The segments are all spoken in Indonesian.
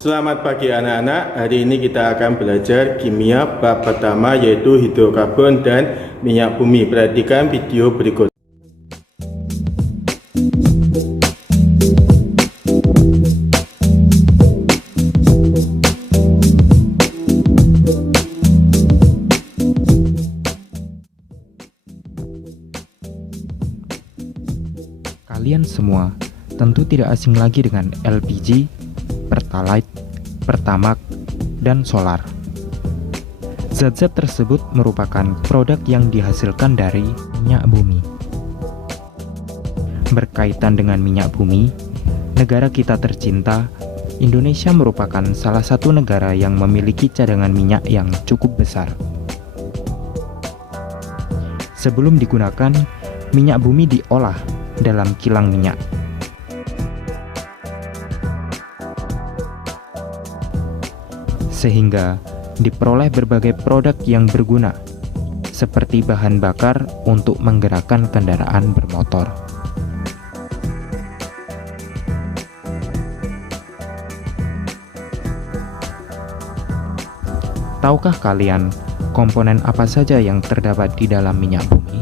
Selamat pagi anak-anak, hari ini kita akan belajar kimia bab pertama yaitu hidrokarbon dan minyak bumi. Perhatikan video berikut. Kalian semua tentu tidak asing lagi dengan LPG, Pertalite, Pertamax, dan solar. Zat-zat tersebut merupakan produk yang dihasilkan dari minyak bumi. Berkaitan dengan minyak bumi, negara kita tercinta, Indonesia merupakan salah satu negara yang memiliki cadangan minyak yang cukup besar. Sebelum digunakan, minyak bumi diolah dalam kilang minyak. Sehingga diperoleh berbagai produk yang berguna, seperti bahan bakar untuk menggerakkan kendaraan bermotor. Tahukah kalian komponen apa saja yang terdapat di dalam minyak bumi?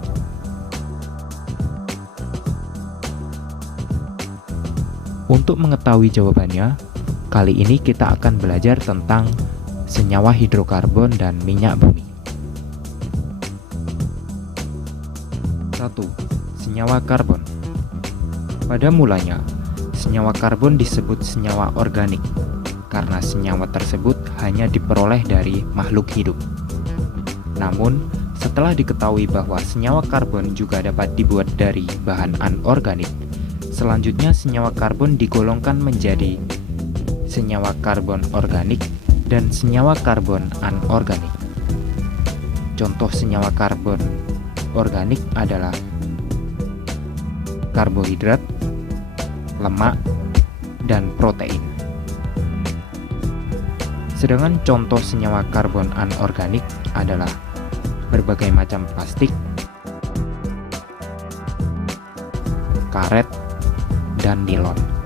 Untuk mengetahui jawabannya, kali ini kita akan belajar tentang senyawa hidrokarbon dan minyak bumi. 1. Senyawa karbon. Pada mulanya, senyawa karbon disebut senyawa organik karena senyawa tersebut hanya diperoleh dari makhluk hidup. Namun, setelah diketahui bahwa senyawa karbon juga dapat dibuat dari bahan anorganik, selanjutnya senyawa karbon digolongkan menjadi senyawa karbon organik dan senyawa karbon anorganik. Contoh senyawa karbon organik adalah karbohidrat, lemak, dan protein. Sedangkan contoh senyawa karbon anorganik adalah berbagai macam plastik, karet, dan nilon.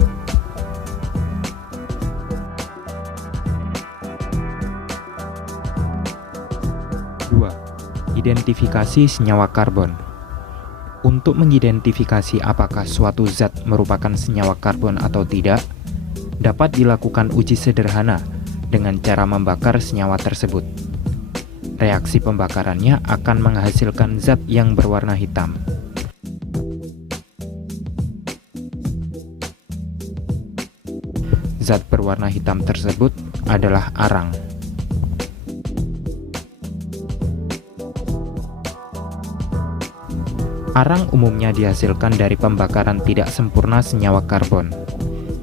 2. Identifikasi senyawa karbon. Untuk mengidentifikasi apakah suatu zat merupakan senyawa karbon atau tidak, dapat dilakukan uji sederhana dengan cara membakar senyawa tersebut. Reaksi pembakarannya akan menghasilkan zat yang berwarna hitam. Zat berwarna hitam tersebut adalah arang. Arang umumnya dihasilkan dari pembakaran tidak sempurna senyawa karbon.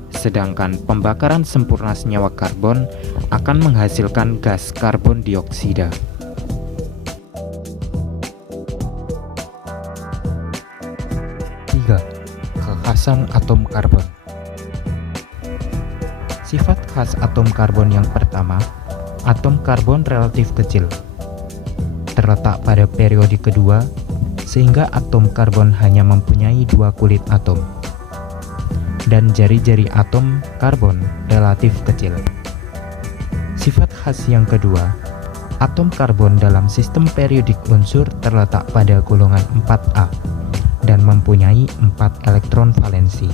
Sedangkan pembakaran sempurna senyawa karbon akan menghasilkan gas karbon dioksida. 3. Kekhasan atom karbon. Sifat khas atom karbon yang pertama, atom karbon relatif kecil. Terletak pada periodik kedua, sehingga atom karbon hanya mempunyai dua kulit atom. Dan jari-jari atom karbon relatif kecil. Sifat khas yang kedua, atom karbon dalam sistem periodik unsur terletak pada golongan 4A dan mempunyai 4 elektron valensi.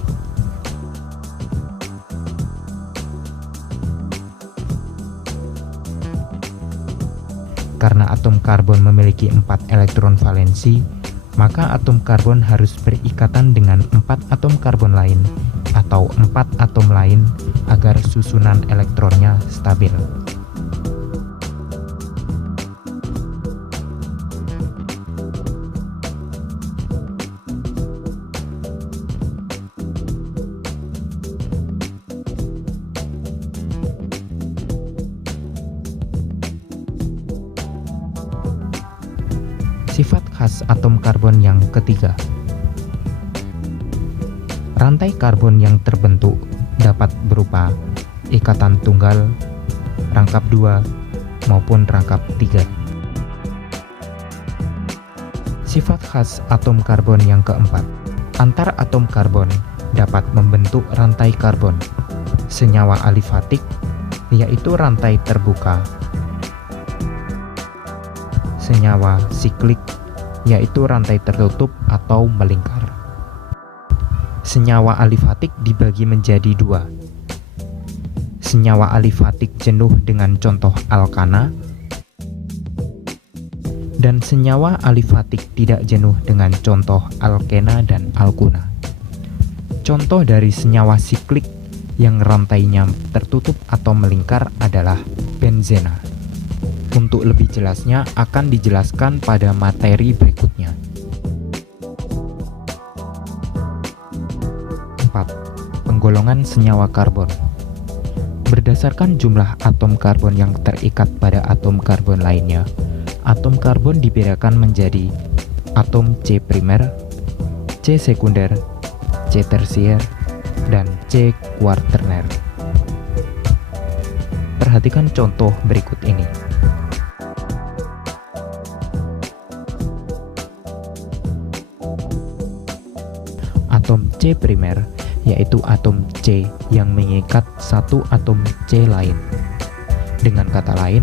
Karena atom karbon memiliki 4 elektron valensi, maka atom karbon harus berikatan dengan 4 atom karbon lain atau 4 atom lain agar susunan elektronnya stabil. Sifat khas atom karbon yang ketiga, rantai karbon yang terbentuk dapat berupa ikatan tunggal, rangkap 2, maupun rangkap 3. Sifat khas atom karbon yang keempat, antar atom karbon dapat membentuk rantai karbon. Senyawa alifatik yaitu rantai terbuka. Senyawa siklik, yaitu rantai tertutup atau melingkar. Senyawa alifatik dibagi menjadi dua. Senyawa alifatik jenuh dengan contoh alkana, dan senyawa alifatik tidak jenuh dengan contoh alkena dan alkuna. Contoh dari senyawa siklik yang rantainya tertutup atau melingkar adalah benzena. Untuk lebih jelasnya akan dijelaskan pada materi berikutnya. 4. Penggolongan senyawa karbon. Berdasarkan jumlah atom karbon yang terikat pada atom karbon lainnya, atom karbon dibedakan menjadi atom C primer, C sekunder, C tersier, dan C kuarterner. Perhatikan contoh berikut ini. Atom C primer yaitu atom C yang mengikat satu atom C lain. Dengan kata lain,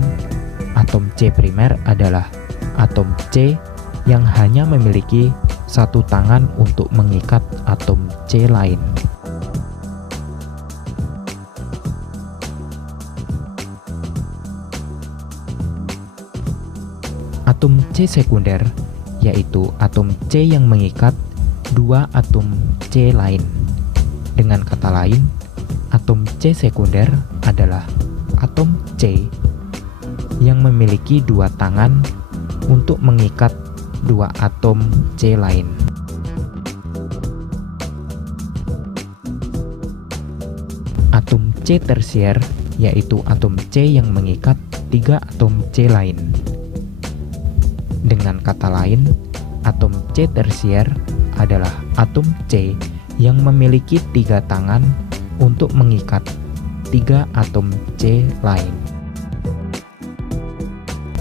atom C primer adalah atom C yang hanya memiliki satu tangan untuk mengikat atom C lain. Atom C sekunder yaitu atom C yang mengikat dua atom C lain. Dengan kata lain, atom C sekunder adalah atom C yang memiliki dua tangan untuk mengikat dua atom C lain. Atom C tersier yaitu atom C yang mengikat tiga atom C lain. Dengan kata lain, atom C tersier adalah atom C yang memiliki tiga tangan untuk mengikat tiga atom C lain.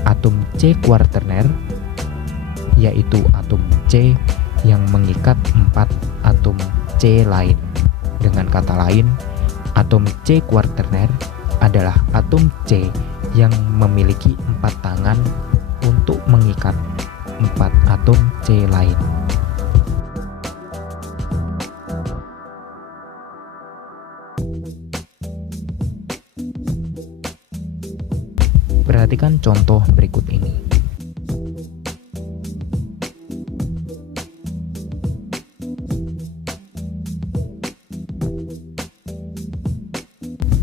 Atom C kuarterner yaitu atom C yang mengikat empat atom C lain. Dengan kata lain, atom C kuarterner adalah atom C yang memiliki empat tangan untuk mengikat empat atom C lain. Perhatikan contoh berikut ini.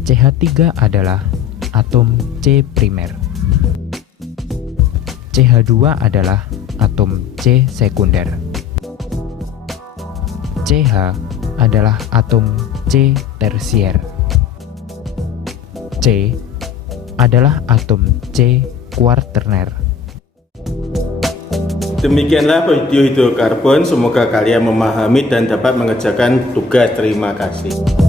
CH3 adalah atom C primer. CH2 adalah atom C sekunder. CH adalah atom C tersier. C adalah atom C kuarterner. Demikianlah video hidrokarbon, semoga kalian memahami dan dapat mengerjakan tugas. Terima kasih.